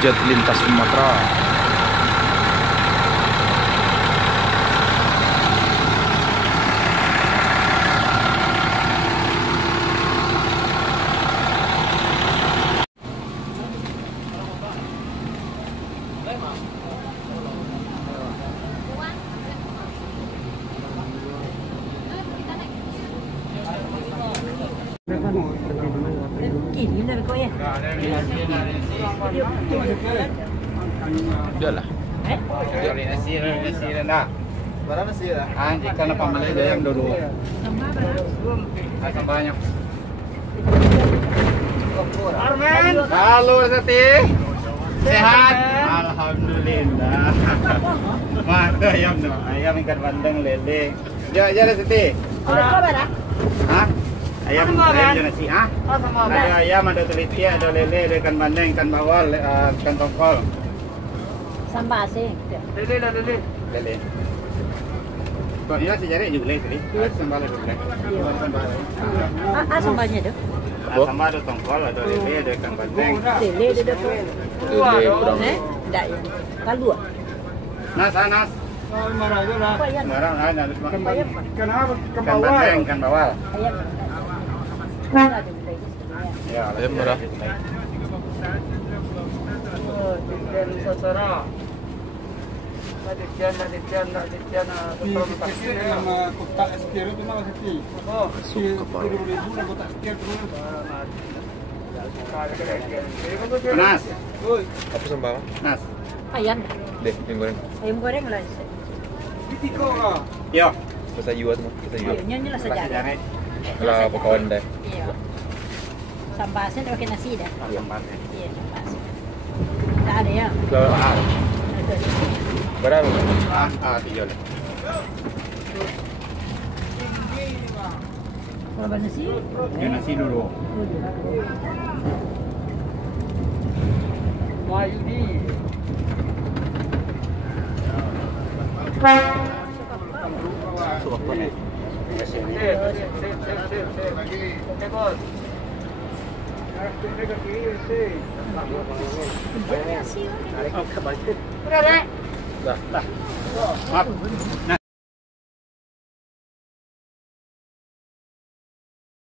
Jet lintas Sumatera. Kini dari kau ya? Udah lah. Nasi dah. Berapa nasi dah? Jika nak pembeli dia yang dulu. Asam banyak. Arman. Halo Sati. Sehat? Alhamdulillah. Mana ayam no? Ayam ikan bandeng lele. Jom Sati. Ada kau berapa? Hah? Ayam ayam nasi, ah? Ada ayam, ada teliti, ada lele, ada ikan bandeng, ikan bawal, ikan tongkol. Sambal sih. Lele. Kok ini si jari juga lele tadi? Sambal juga. Sambalnya tu? Sambal ada tongkol, ada lele, ada ikan bandeng. Lele dia tu. Lele kurang. Tak ya. Kalu. Nas, nas. Apa yang? Marah, ada semua. Kenapa? Ikan bandeng, ikan bawal. Ayam. Ya, Ayam merah. Nas. Apa sambal? Nas. Ayam. Deh, yang goreng. Ayam goreng lah. Yo. Bahasa Jawa semua. Bahasa Jawa. Nyonya lah saja. Lah pekawan deh. Iya. Sambal sih pakai nasi dah. Sambal. Iya, sambal. Tak ada ya. Lah. Berapa? Tiga lah. Berapa nasi? Ya nasi dulu. Mayudi. Suka apa nih? Dah. Maaf. Nah.